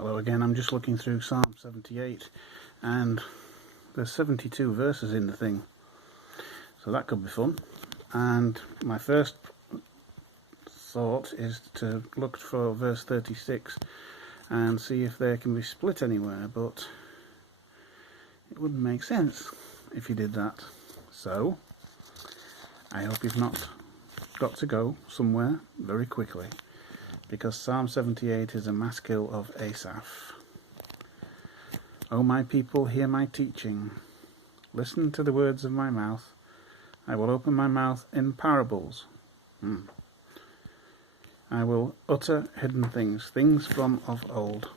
Hello again, I'm just looking through Psalm 78 and there's 72 verses in the thing, so that could be fun. And my first thought is to look for verse 36 and see if they can be split anywhere, but it wouldn't make sense if you did that. So I hope you've not got to go somewhere very quickly, because Psalm 78 is a maskil of Asaph. O my people, hear my teaching. Listen to the words of my mouth. I will open my mouth in parables. I will utter hidden things, things from of old.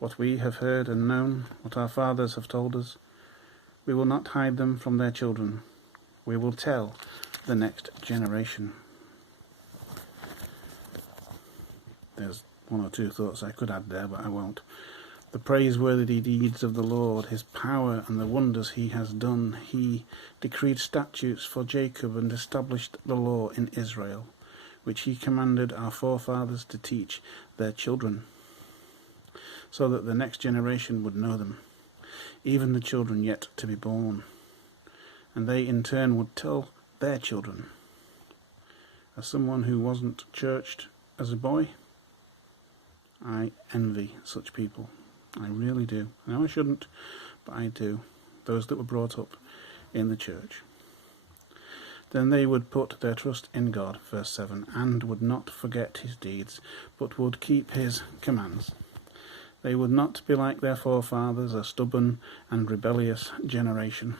What we have heard and known, what our fathers have told us, we will not hide them from their children. We will tell the next generation. There's one or two thoughts I could add there, but I won't. The praiseworthy deeds of the Lord, his power and the wonders he has done. He decreed statutes for Jacob and established the law in Israel, which he commanded our forefathers to teach their children, so that the next generation would know them, even the children yet to be born. And they in turn would tell their children. As someone who wasn't churched as a boy, I envy such people. I really do. I know I shouldn't, but I do. Those that were brought up in the church. Then they would put their trust in God, verse 7, and would not forget his deeds, but would keep his commands. They would not be like their forefathers, a stubborn and rebellious generation,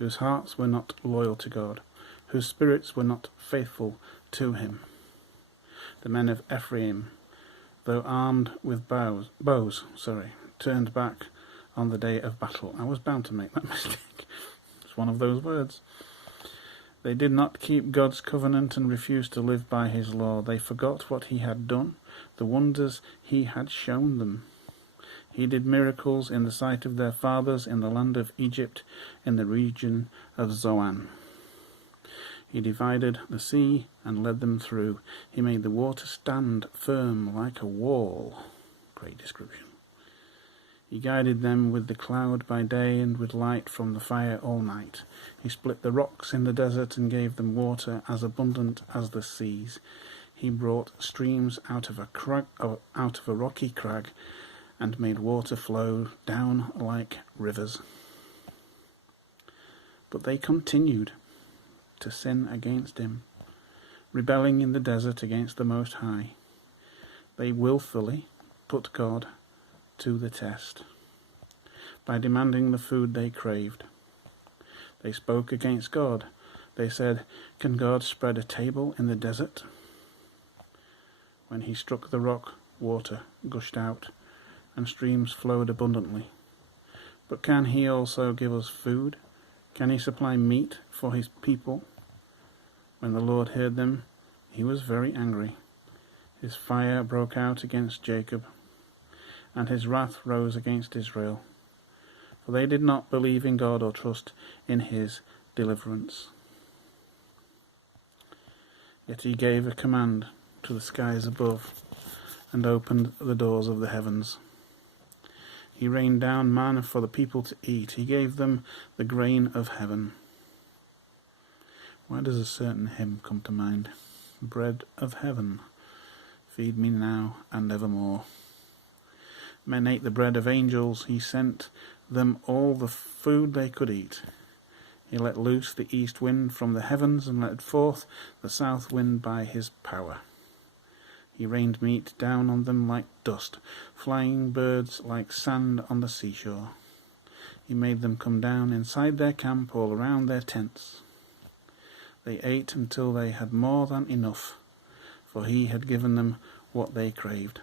whose hearts were not loyal to God, whose spirits were not faithful to him. The men of Ephraim, though armed with bows, turned back on the day of battle. I was bound to make that mistake. It's one of those words. They did not keep God's covenant and refused to live by his law. They forgot what he had done, the wonders he had shown them. He did miracles in the sight of their fathers in the land of Egypt, in the region of Zoan. He divided the sea and led them through. He made the water stand firm like a wall. Great description. He guided them with the cloud by day and with light from the fire all night. He split the rocks in the desert and gave them water as abundant as the seas. He brought streams out of a rocky crag and made water flow down like rivers. But they continued to sin against him, rebelling in the desert against the Most High. They willfully put God to the test by demanding the food they craved. They spoke against God. They said, "Can God spread a table in the desert?" When he struck the rock, water gushed out, and streams flowed abundantly. But can he also give us food? Can he supply meat for his people? When the Lord heard them, he was very angry. His fire broke out against Jacob, and his wrath rose against Israel. For they did not believe in God or trust in his deliverance. Yet he gave a command to the skies above, and opened the doors of the heavens. He rained down manna for the people to eat. He gave them the grain of heaven. Why does a certain hymn come to mind? Bread of heaven, feed me now and evermore. Men ate the bread of angels. He sent them all the food they could eat. He let loose the east wind from the heavens and let forth the south wind by his power. He rained meat down on them like dust, flying birds like sand on the seashore. He made them come down inside their camp, all around their tents. They ate until they had more than enough, for he had given them what they craved.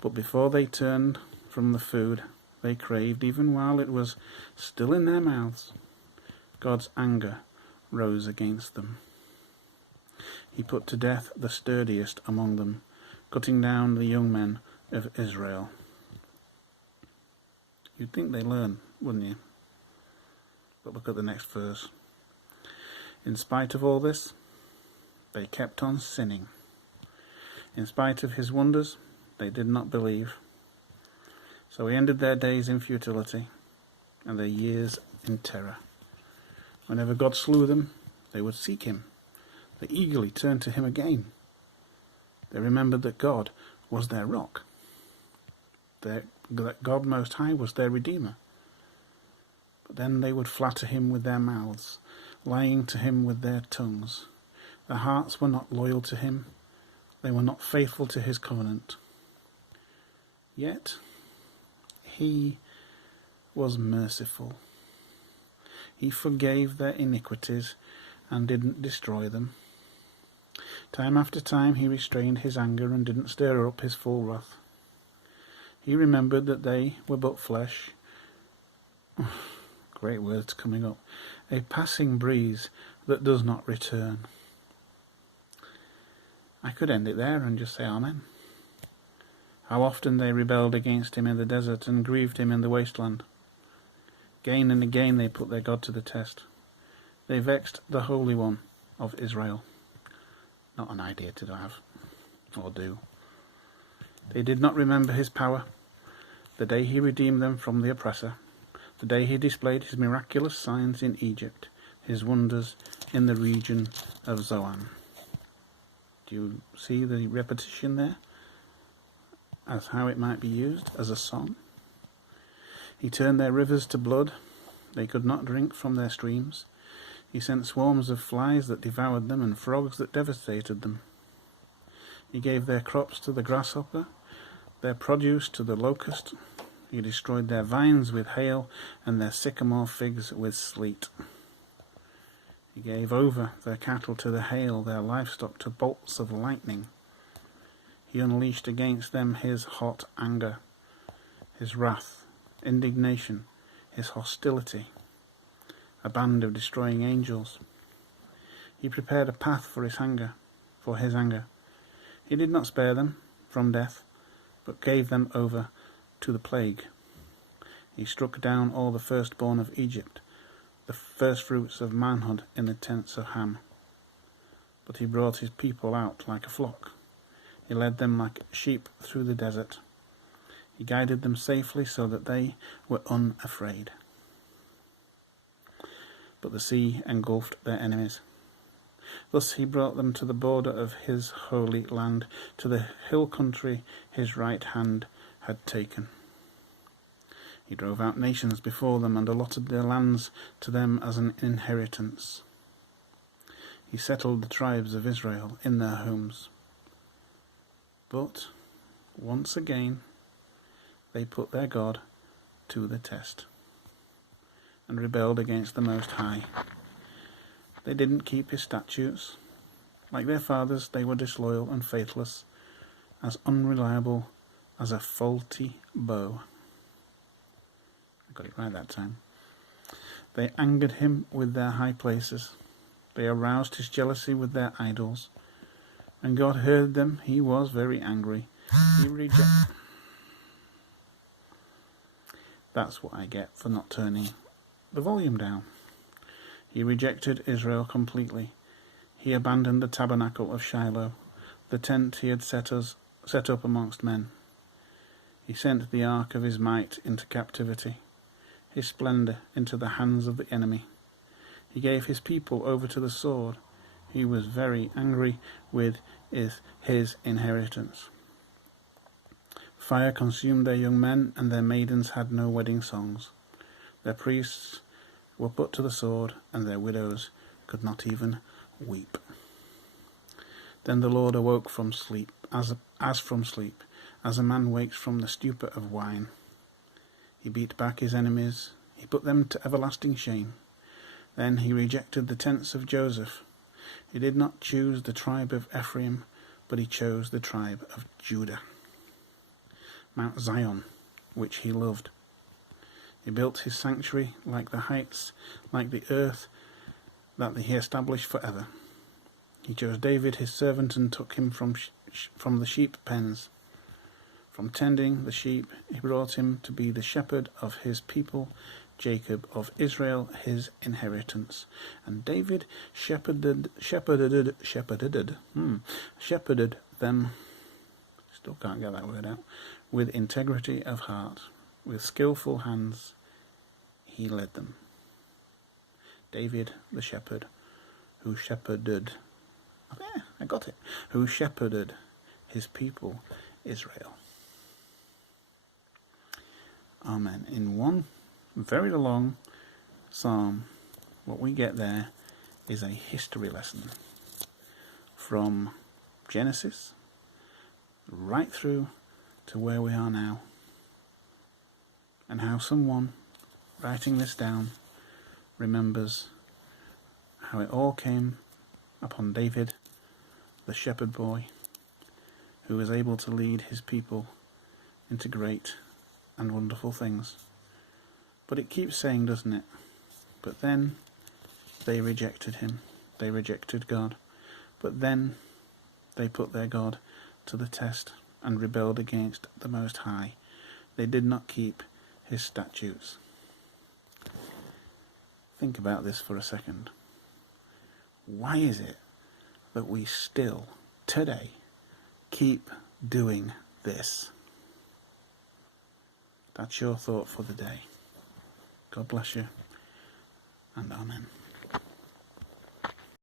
But before they turned from the food they craved, even while it was still in their mouths, God's anger rose against them. He put to death the sturdiest among them, cutting down the young men of Israel. You'd think they'd learn, wouldn't you? But look at the next verse. In spite of all this, they kept on sinning. In spite of his wonders, they did not believe. So he ended their days in futility and their years in terror. Whenever God slew them, they would seek him. They eagerly turned to him again. They remembered that God was their rock, that God Most High was their Redeemer. But then they would flatter him with their mouths, lying to him with their tongues. Their hearts were not loyal to him. They were not faithful to his covenant. Yet he was merciful. He forgave their iniquities and didn't destroy them. Time after time he restrained his anger and didn't stir up his full wrath. He remembered that they were but flesh. Great words coming up. A passing breeze that does not return. I could end it there and just say Amen. How often they rebelled against him in the desert and grieved him in the wasteland. Again and again they put their God to the test. They vexed the Holy One of Israel. Not an idea to have, or do. They did not remember his power, the day he redeemed them from the oppressor, the day he displayed his miraculous signs in Egypt, his wonders in the region of Zoan. Do you see the repetition there? As how it might be used as a song? He turned their rivers to blood. They could not drink from their streams. He sent swarms of flies that devoured them and frogs that devastated them. He gave their crops to the grasshopper, their produce to the locust. He destroyed their vines with hail and their sycamore figs with sleet. He gave over their cattle to the hail, their livestock to bolts of lightning. He unleashed against them his hot anger, his wrath, indignation, his hostility, a band of destroying angels. He prepared a path for his anger. He did not spare them from death, but gave them over to the plague. He struck down all the firstborn of Egypt, the firstfruits of manhood in the tents of Ham. But he brought his people out like a flock. He led them like sheep through the desert. He guided them safely so that they were unafraid. But the sea engulfed their enemies. Thus he brought them to the border of his holy land, to the hill country his right hand had taken. He drove out nations before them and allotted their lands to them as an inheritance. He settled the tribes of Israel in their homes. But once again they put their God to the test and rebelled against the Most High. They didn't keep his statutes. Like their fathers, they were disloyal and faithless, as unreliable as a faulty bow. I got it right that time. They angered him with their high places. They aroused his jealousy with their idols. And God heard them. He was very angry. That's what I get for not turning the volume down. He rejected Israel completely. He abandoned the tabernacle of Shiloh, the tent he had set up amongst men. He sent the ark of his might into captivity, his splendour into the hands of the enemy. He gave his people over to the sword. He was very angry with his inheritance. Fire consumed their young men, and their maidens had no wedding songs. Their priests were put to the sword, and their widows could not even weep. Then the Lord awoke from sleep, as from sleep, as a man wakes from the stupor of wine. He beat back his enemies. He put them to everlasting shame. Then he rejected the tents of Joseph. He did not choose the tribe of Ephraim, but he chose the tribe of Judah, Mount Zion, which he loved. He built his sanctuary like the heights, like the earth that he established forever. He chose David his servant and took him from the sheep pens. From tending the sheep, he brought him to be the shepherd of his people, Jacob of Israel, his inheritance. And David shepherded them. Still can't get that word out. With integrity of heart, with skillful hands, he led them. David the shepherd, who shepherded, I got it, who shepherded his people Israel. Amen. In one very long psalm, what we get there is a history lesson from Genesis right through to where we are now, and how someone writing this down remembers how it all came upon David, the shepherd boy, who was able to lead his people into great and wonderful things. But it keeps saying, doesn't it? But then they rejected him. They rejected God. But then they put their God to the test and rebelled against the Most High. They did not keep his statutes. Think about this for a second. Why is it that we still, today, keep doing this? That's your thought for the day. God bless you, and amen.